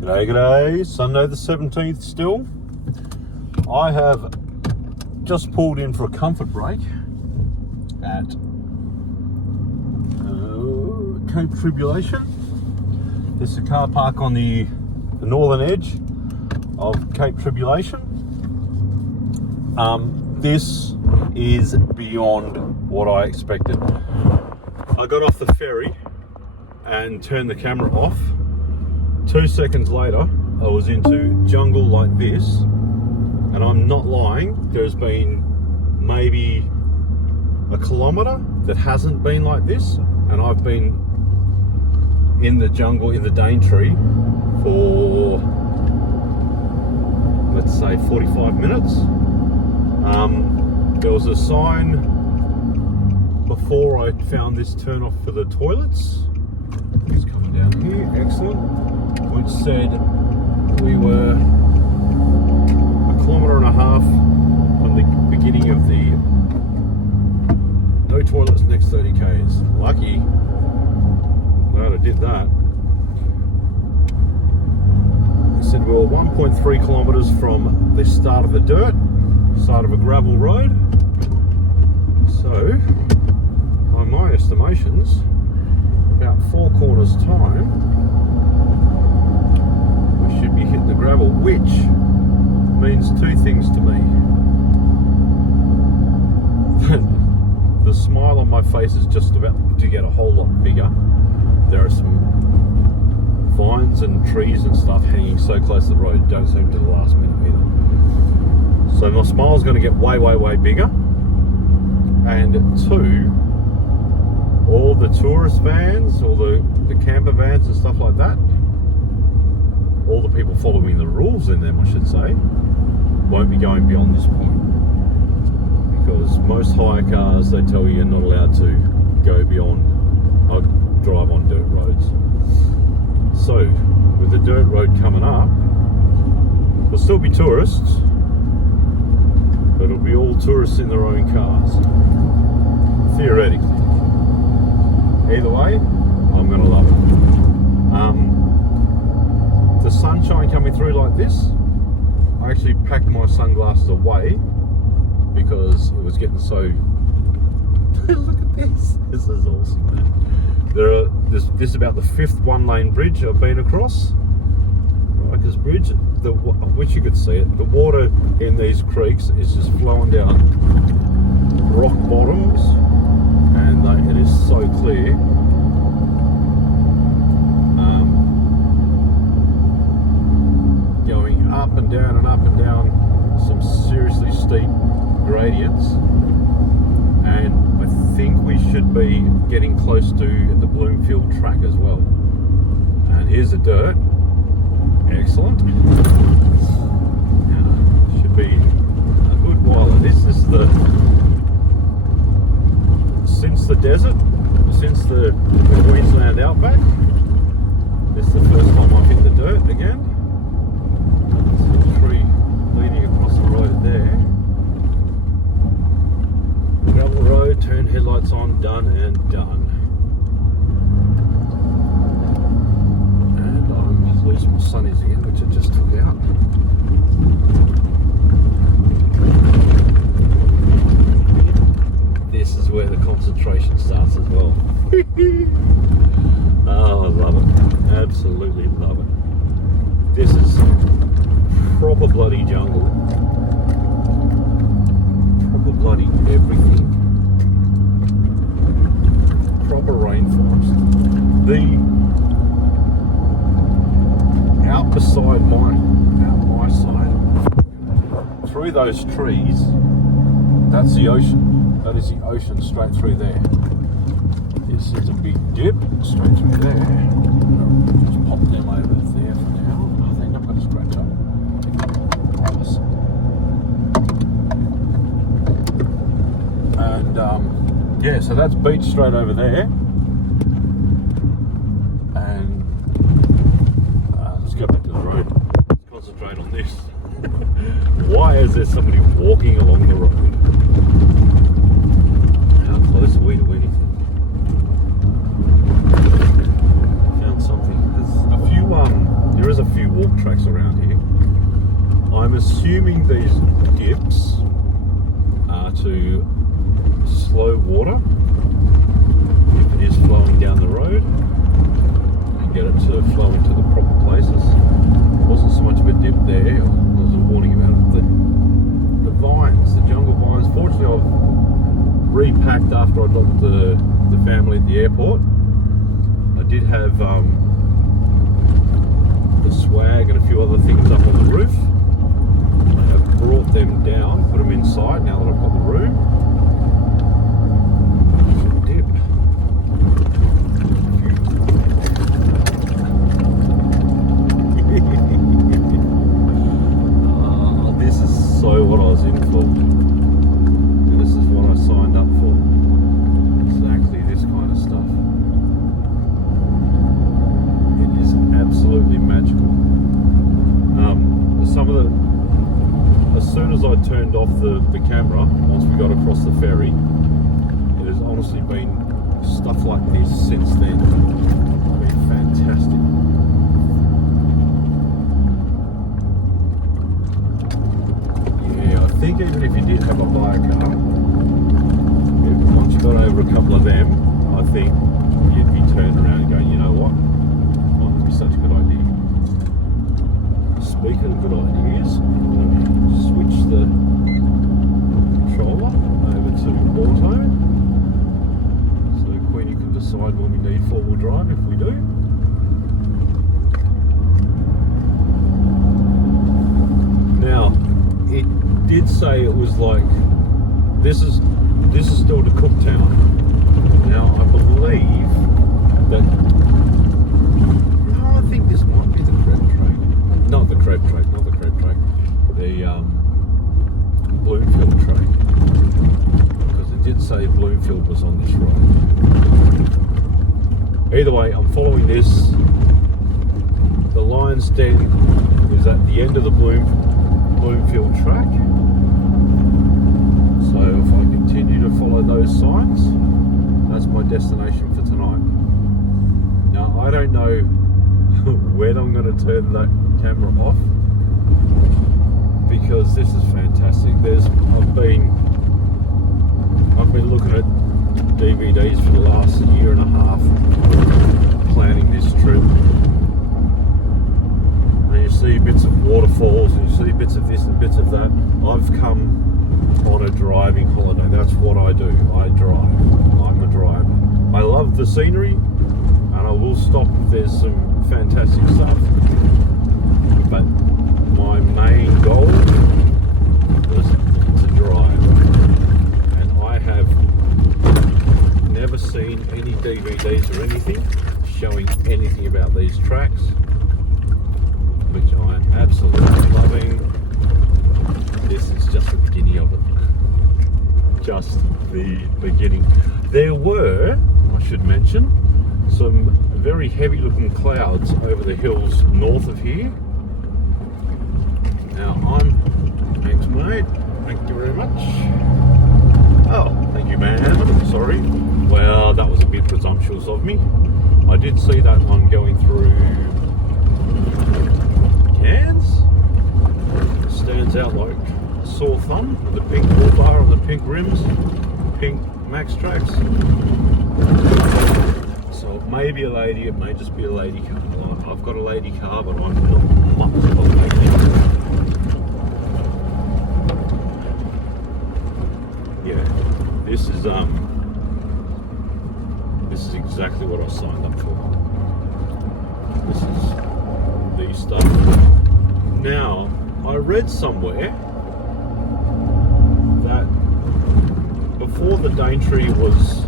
G'day, Sunday the 17th still. I have just pulled in for a comfort break at Cape Tribulation. This is a car park on the northern edge of Cape Tribulation. This is beyond what I expected. I got off the ferry and turned the camera off. 2 seconds later, I was into jungle like this, and I'm not lying, there's been maybe a kilometre that hasn't been like this, and I've been in the jungle, in the Daintree, for, let's say, 45 minutes. There was a sign before I found this turn off for the toilets. It's coming down here, excellent. Which said we were 1.5 kilometres from the beginning of the no toilets next 30 k's. Lucky, glad I did that. They said we were 1.3 kilometres from the start of the dirt, start of a gravel road. So, by my estimations, about 4 corners time, should be hitting the gravel, which means two things to me. The smile on my face is just about to get a whole lot bigger. There are some vines and trees and stuff hanging so close to the road, don't seem to the last minute either. So my smile's going to get way, way, way bigger. And two, all the tourist vans, all the camper vans and stuff like that, all the people following the rules in them, I should say, won't be going beyond this point. Because most hire cars, they tell you you're not allowed to go beyond, drive on dirt roads. So, with the dirt road coming up, there'll still be tourists, but it'll be all tourists in their own cars. Theoretically. Either way, I'm going to love it. The sunshine coming through like this, I actually packed my sunglasses away because it was getting so look at this is awesome, man. This is about the 5th one-lane bridge I've been across, Rikers Bridge. I wish you could see it. The water in these creeks is just flowing down rock bottoms, and it is so clear. Going up and down some seriously steep gradients, and I think we should be getting close to the Bloomfield Track as well. And here's the dirt. Excellent. Now, should be a good while of this. This is since the desert, since the Queensland outback, this is the first time I've hit the dirt again. Tree leading across the road there. Gravel road, turn headlights on, done and done. And I'm losing my sunnies again, which I just took out. This is where the concentration starts as well. Oh, I love it. Absolutely love it. This is proper bloody jungle, proper bloody everything, proper rainforest. Out beside my side, through those trees, that's the ocean. That is the ocean straight through there. This is a big dip straight through there. Just pop them over there for now. I think I'm going to scratch up. And yeah, so that's beach straight over there. And let's go back to the road. Let's concentrate on this. Why is there somebody walking along the road? How close are we to anything? Found something. There's a few tracks around here. I'm assuming these dips are to slow water if it is flowing down the road and get it to flow into the proper places. Wasn't so much of a dip there. There was a warning about it. The vines, the jungle vines. Fortunately, I've repacked after I dropped the family at the airport. I did have the swag and a few other things up on the roof. I've brought them down, put them inside now that I've got the room. Dip. This is so what I was in for. This is what I signed up for. Exactly this kind of stuff. It is absolutely magical. As soon as I turned off the camera, once we got across the ferry, it has honestly been stuff like this since then. It's been fantastic. Yeah, I think even if you did have a buyer car, once you got over a couple of them, I think you'd be turned around and going, you know what? Might not be such a good idea. Speaking of good ideas, I'm going to switch the controller over to auto, so Queenie can decide when we need four-wheel drive if we do. Now, it did say it was like this is still to Cooktown. Now I believe that I think this might be the crepe track. Not the crepe track. The Bloomfield Track, because it did say Bloomfield was on this road. Either way, I'm following this. The Lion's Den is at the end of the Bloomfield Track, so if I continue to follow those signs, that's my destination for tonight. Now I don't know when I'm going to turn that camera off, because this is fantastic. I've been looking at DVDs for the last year and a half, planning this trip. And you see bits of waterfalls, and you see bits of this and bits of that. I've come on a driving holiday. That's what I do. I drive. I'm a driver. I love the scenery, and I will stop if there's some fantastic stuff. But my main goal was to drive, and I have never seen any DVDs or anything showing anything about these tracks, which I am absolutely loving. This is just the beginning of it. Just the beginning. There were, I should mention, some very heavy looking clouds over the hills north of here. Now thanks mate, thank you very much. Oh, thank you ma'am, sorry. Well, that was a bit presumptuous of me. I did see that one going through Cairns. It stands out like a sore thumb with the pink bull bar and the pink rims, pink Max tracks. So it may be a lady, it may just be a lady car. I've got a lady car, but I'm not much of a lady. Yeah, this is exactly what I signed up for. This is the stuff. Now, I read somewhere that before the Daintree was...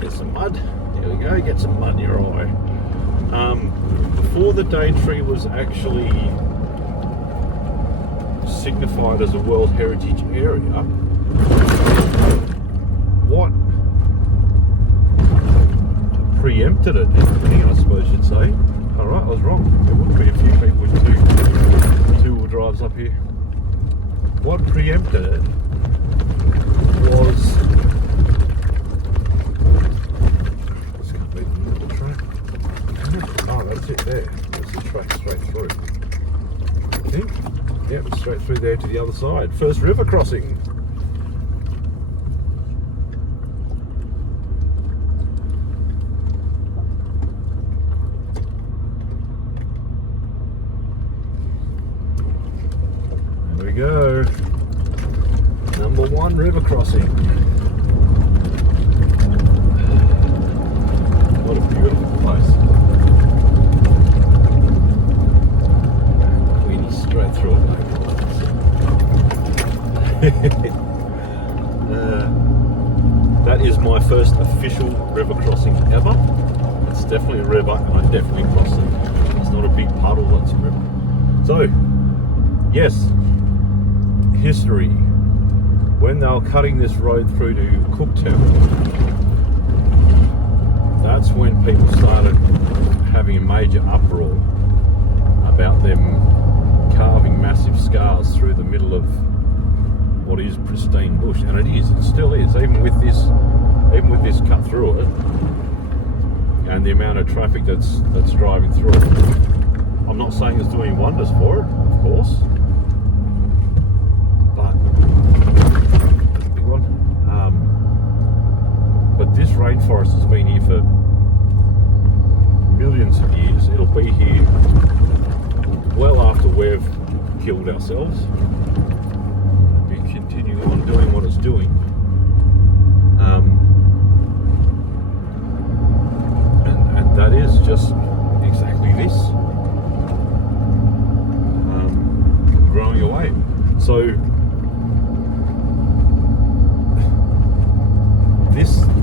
Get some mud. There we go, get some mud in your eye. Before the Daintree was actually signified as a World Heritage Area, what preempted it, I suppose you'd say. Alright, I was wrong. There would be a few people with two-wheel drives up here. What preempted it was... This can't be the track. Oh, that's it there. That's the track. track straight through. I think. Yep, straight through there to the other side. First river crossing. There we go. Number 1 river crossing. What a beautiful place. Queenie straight through it, mate. That is my first official river crossing ever. It's definitely a river, and I definitely crossed it. It's not a big puddle, it's a river. So, yes, history. When they were cutting this road through to Cooktown, that's when people started having a major uproar about them carving massive scars through the middle of what is pristine bush, and it is, it still is, even with this cut through it, and the amount of traffic that's driving through it. I'm not saying it's doing wonders for it, of course, but big one. But this rainforest has been here for millions of years. It'll be here well after we've killed ourselves. Be continuing on doing what it's doing. And that is just exactly this. Growing away. So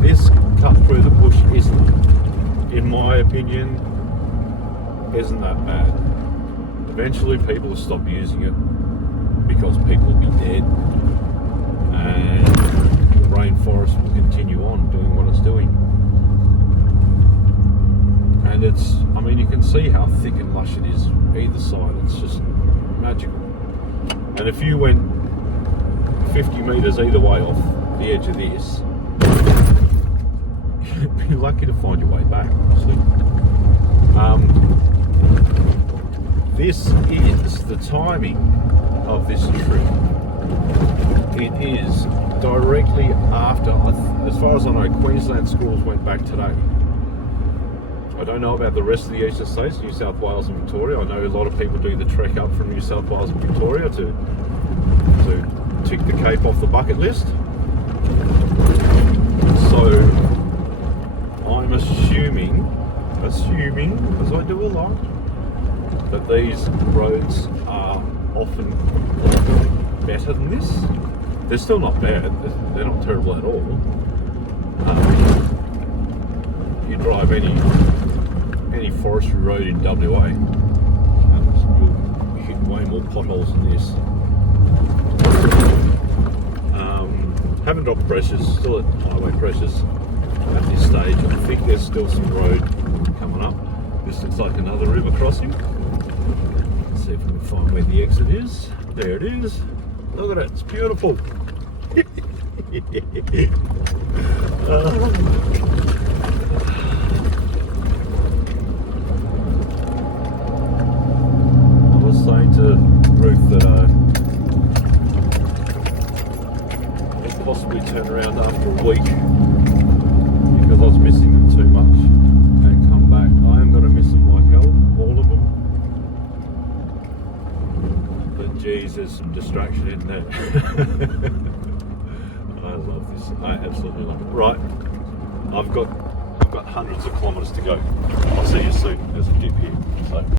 this cut through the bush isn't, in my opinion, isn't that bad. Eventually people will stop using it because people will be dead, and the rainforest will continue on doing what it's doing. And it's, I mean, you can see how thick and lush it is either side. It's just magical. And if you went 50 metres either way off the edge of this, you'd be lucky to find your way back, actually. This is the timing of this trip. It is directly after, as far as I know, Queensland schools went back today. I don't know about the rest of the eastern states, New South Wales and Victoria. I know a lot of people do the trek up from New South Wales and Victoria to tick the Cape off the bucket list. So I'm assuming, as I do a lot, that these roads are often better than this. They're still not bad, they're not terrible at all. You drive any forestry road in WA, and you'll hit way more potholes than this. Haven't dropped pressures, still at highway pressures at this stage. I think there's still some road coming up. This looks like another river crossing. Let's see if we can find where the exit is. There it is. Look at it, it's beautiful. I was saying to Ruth that I'll possibly turn around after a week because I was missing them too much and come back. I am going to miss them like hell, all of them. But geez, there's some distraction in there. I love this. I absolutely love it. Right, I've got hundreds of kilometres to go. I'll see you soon. There's a dip here. So.